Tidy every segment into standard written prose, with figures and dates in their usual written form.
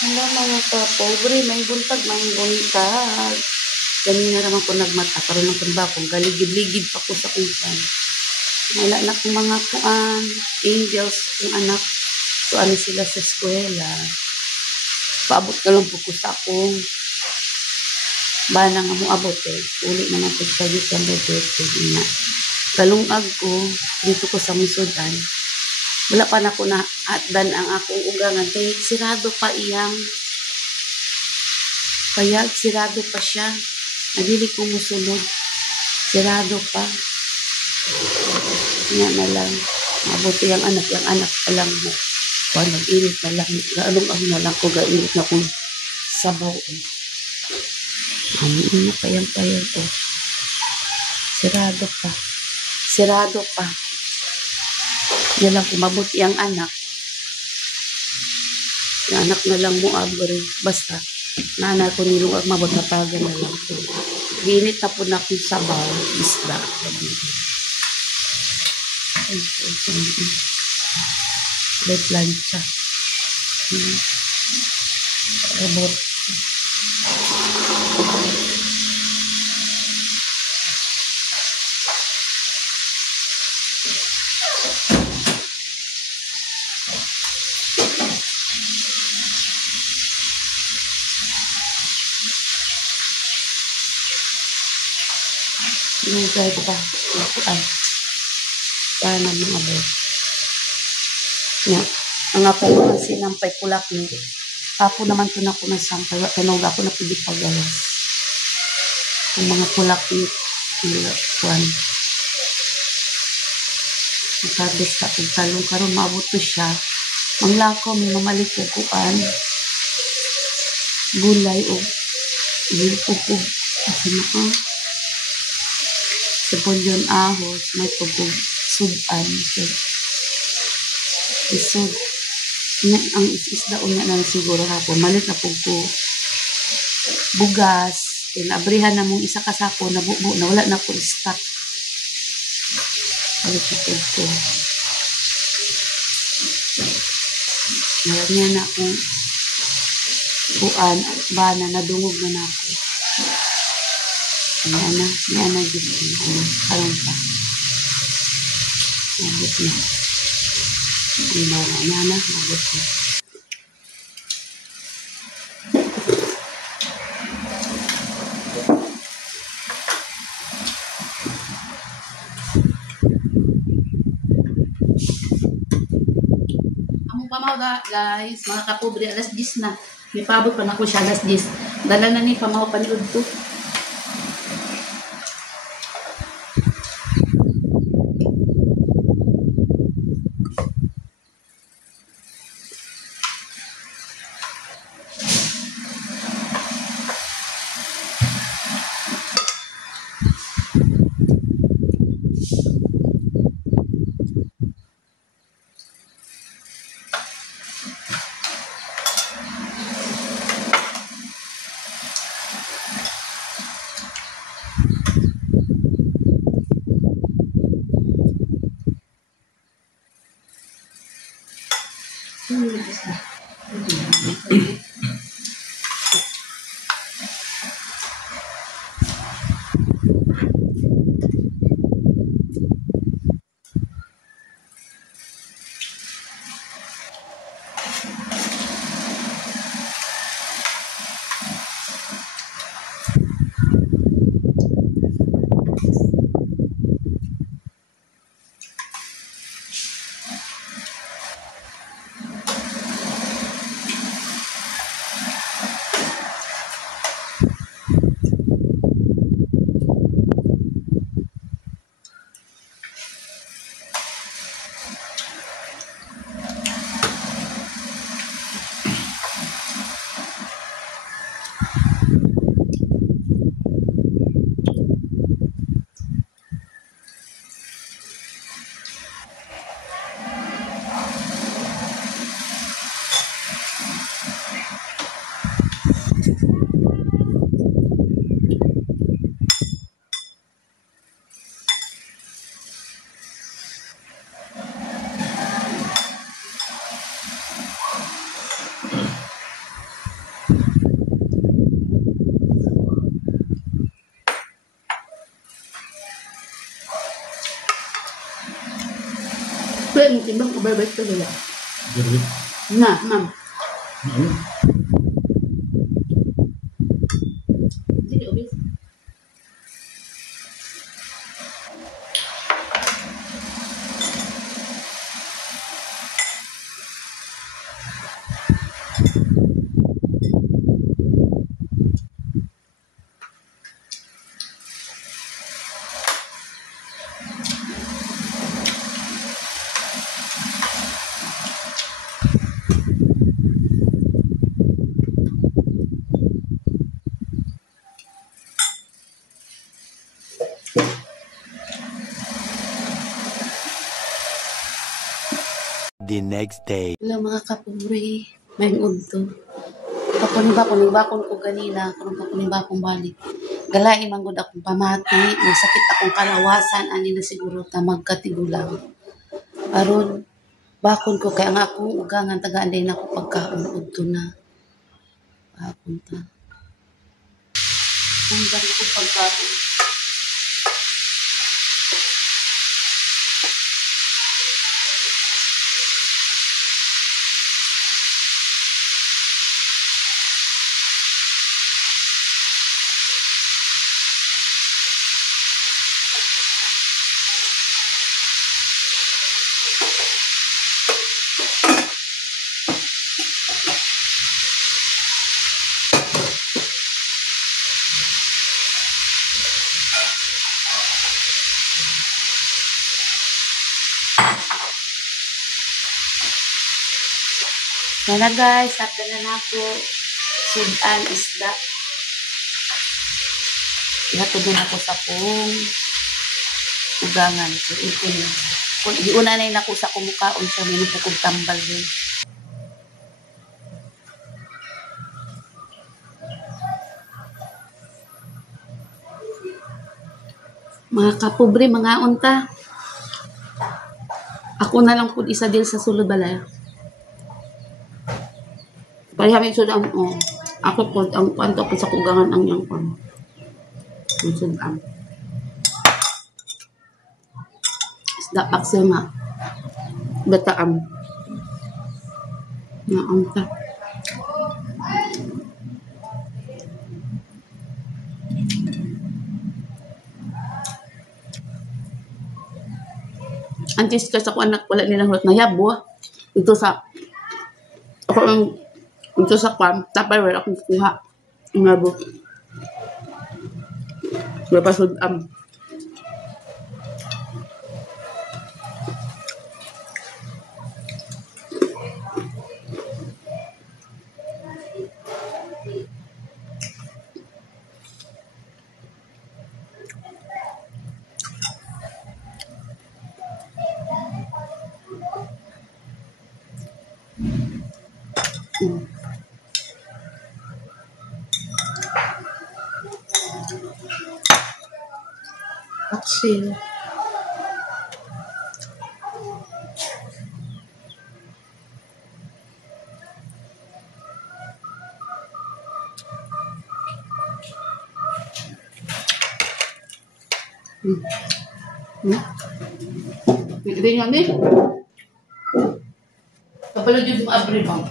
Hala mga ka-pobre, may buntag, may buntag. Ganina naman ko nagmata, karoon ng ba kung galigid-ligid pa ko sa kusan. Wala na kong mga kuan, angels, yung anak. So, ano sila sa eskwela. Paabot na lang po ko sa akong bana nga mo abot eh. Uli naman po sa December 30 na. Kalungag ko, dito ko sa Musudan. Wala pa na ko na atdan ang akong ugangan. Kaya sirado pa iyang payag, sirado pa siya. Nagili ko musunod. Sirado pa. Nga na lang. Mabuti yung anak alam mo. Kung nag-init na lang. Gaalong na lang ko, gainit na kong sabaw eh. Ano pa yung payag oh. Sirado pa. Sirado pa. Yan lang kung mabuti ang anak. Yung anak na lang mo abri. Basta, nana ko nilungag mabot na paga na lang po. Ginit na po na akong sabaw. Isda. May plancha. Robot. Lugay pa. Paano mga abot. Nga. Ang ako mga sinampay kulak ni. Tapo naman ito na ko na sampay. Kanog ako na pili pagawas. Ang mga kulak ni kuwan. Nakabis ka kung talong karon maabot to siya. Ang lako may mamalik ko kuan. Gulay o gilpupog. Kasi na sipolyon ahos, may tugog sudan. So, isod. Ang isda unya na siguro hapon. Malit na po ko. Bugas. Abrihan na mong isa kasako na bubo na wala na po stock. Malit na po ko. Marami na akong kuan, bana, nadungog na ako. May ana dito. Karoon pa. Nabot na. Ang bana niya na, nabot na. Among pamaw guys, mga kapobre, alas 10 na. May paabot pa na ko siya alas 10. Dala na ni pamaw paniud to. Yan, timbang ko barbait ko nila. Gerwit. Na, ma'am. Ano? Hindi, obis. The next day. Hello mga kapuri, may unto. Pakunibakon ko ganina, karon pakunibakon balik. Galai man gud akong pamati, may sakit akong kalawasan ani na siguro ta magkatigulang. Aron bakon ko kay ang akong ugangan tagaan din ako pagkaon udto na. Bakon ta. Ang dami ko pagkaon. Yan na guys, hapda na ako. Sudan isda. Ihatod na ako sa kong ugangan. So, ito na. Kung iuna na yun ako sa kumukaon siya, may nagpukog tambal din. Mga kapobre, mga unta. Ako na lang po isa din sa sulod balay. Parihamin sudan, ako po, ang panto ko sa kugangan ang yung pan. Ang sudan. Isda paksema. Bataam. Naamta. Antis ka sa ko anak, wala nilang hurot na yabo. Ito sa, ako ang, ito sa kwan, Tupperware akong kuha. Ang nabot. Napasod Aksil. Hindi nyo ni. Kapalad yung abri bang.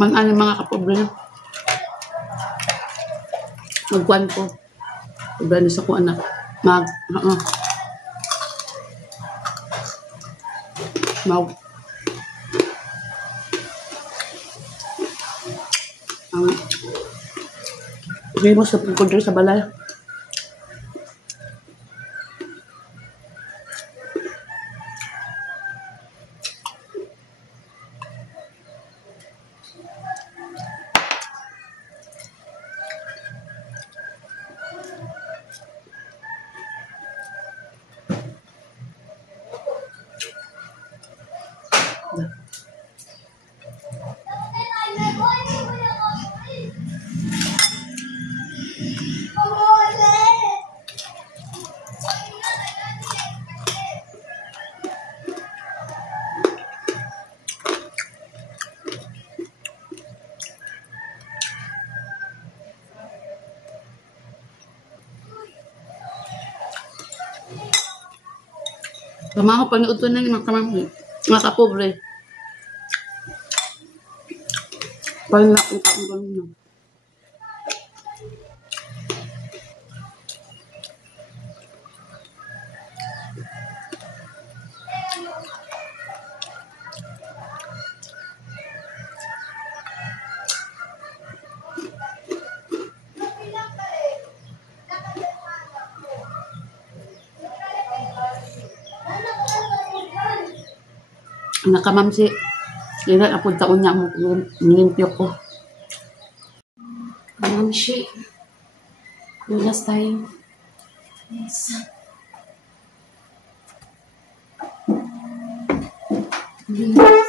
Mga kapobre. Magkuhan ko. Pobre sa ko anak. Mag Bigay mo sa pagkudre sa balay. Tama ko panood to ng mga kapobre. Parang nakita ko ganun. Nakamamsi. Kaya napunta ko niya mo nilimpyo ko. Kamamsi. Lulas tayo. Yes. Yes.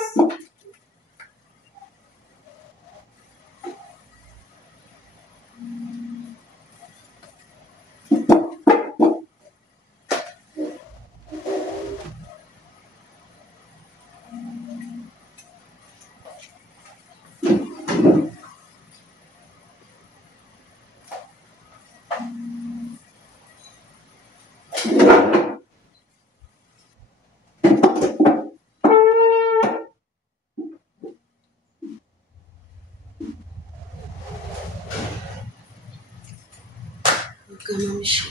Kamamsi.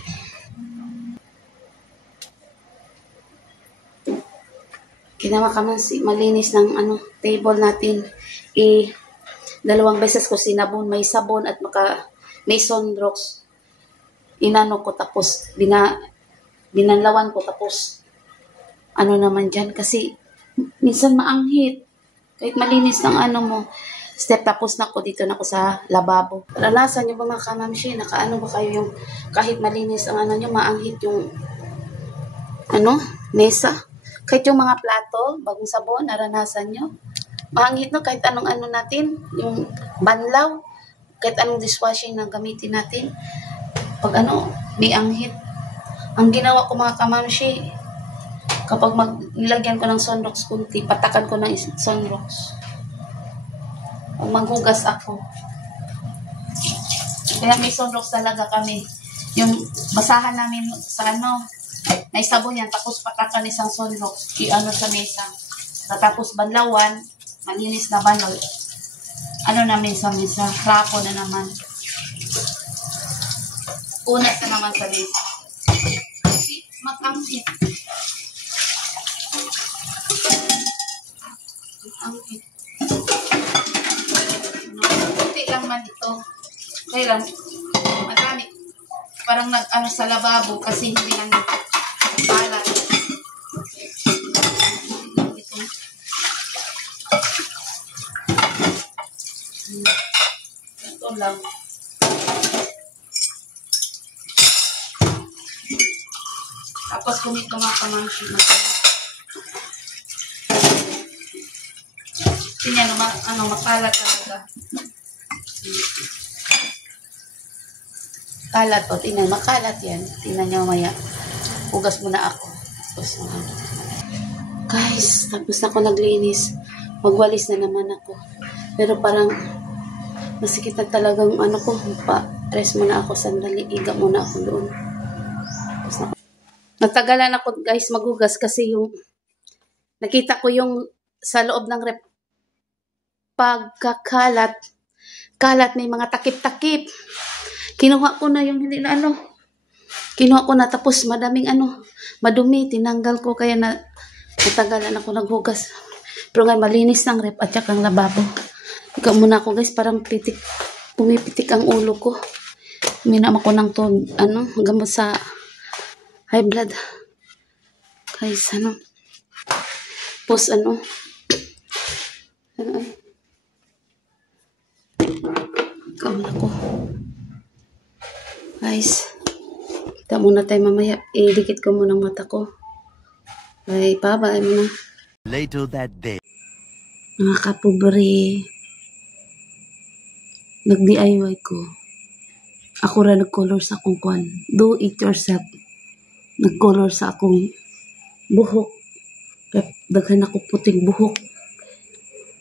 Ginawa kamamsi. Malinis ng table natin. Dalawang beses ko sinabon. May sabon at may Sunrox. Inano ko tapos binanlawan ko tapos naman dyan kasi minsan maanghit. Kahit malinis ng mo. Step tapos na ko dito na ko sa lababo. Naranasan nyo ba mga kamamsi? Nakaano ba kayo yung kahit malinis ang nyo, maanghit yung mesa? Kahit yung mga plato, bagong sabon, naranasan nyo? Maanghit no, kahit anong natin, yung banlaw, kahit anong dishwashing na gamitin natin. Pag may anghit. Ang ginawa ko mga kamamsi, kapag nilagyan ko ng Sunrox kunti, patakan ko ng Sunrox. Pag maghugas ako. Kaya may Sunrox talaga kami. Yung basahan namin sa may sabon yan, tapos patakan isang Sunrox, sa mesa. Tapos banlawan, malinis na banlaw. Namin sa mesa, rapo na naman. Unas na naman sa mesa. Kasi mag-anghit. Mag-anghit. Kunti lang man ito. Kaya lang, madami. Parang sa lababo kasi hindi lang balat. Ito lang. Tapos kung ito mga kamamsi na ito. Tingnan makalat talaga. Kalat o, tingnan, makalat yan. Tingnan nyo maya. Hugas muna ako. Guys, tapos na ako naglinis. Magwalis na naman ako. Pero parang masikit na talagang rest muna ako sandali. Iga muna ako doon. Natagalan ako guys maghugas kasi nakita ko yung sa loob ng pagkakalat. Kalat, may mga takip-takip. Kinuha ko na yung hindi na Kinuha ko na tapos madaming madumi. Tinanggal ko kaya natagalan ako naghugas. Pero ngayon malinis ng rep at saka ang lababo. Ikaw muna ako guys, parang pumipitik ang ulo ko. Minam ako ng gamot sa high blood. Guys, Tapos Kaon ako. Guys, kita muna tayo mamaya. Idikit ko muna ang mata ko. Bye, bye muna. Later that day. Mga kapobre, nag-DIY ko. Ako ra nag-color sa akong kwan. Do it yourself. Nag-color sa akong buhok. Daghan ako puting buhok.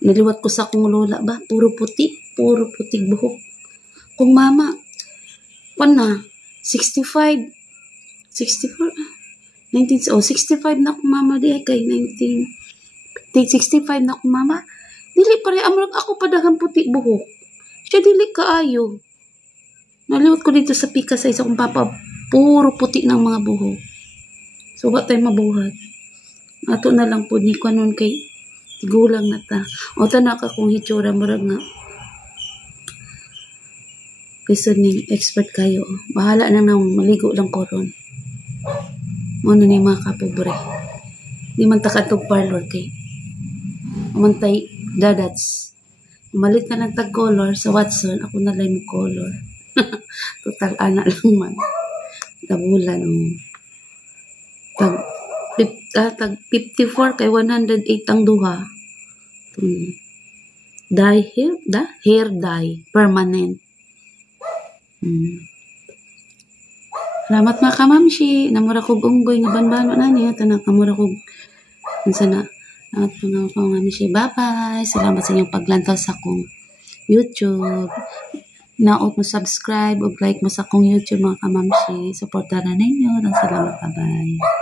Naliwat ko sa akong lola ba? Puro puting buhok. Kung mama, 65 na akong mama di ay kay 65 na akong mama. Dili pare amrag ako padaghang puti buhok. Siya dili kaayo. Naliwat ko dito sa pika sa isa kong papa, puro puti ng mga buhok. So wa tay mabuhat. Ato na lang po ni kanon kay gulang na ta. O tanak akong hitsura murag nga. Kasi ni expert kayo. Bahala na maligo lang ko ron. Muna ni mga kapobre. Di man takatog parlor kay. Umantay dadats. Malit na lang tag-color sa Watson. Ako na lang mo color. Total ana lang man. Tabulan tag 54 kay 108 ang duha. Hair dye permanent. Salamat mga kamamshi. Namura kog unggoy nga banbano na niya. Tanak namura kog sana. At mga kamamshi. Bye-bye. Salamat sa inyong paglantaw sa akong YouTube. Naot mo subscribe o like mo sa akong YouTube mga kamamshi. Supportaran ninyo. Salamat. Bye-bye.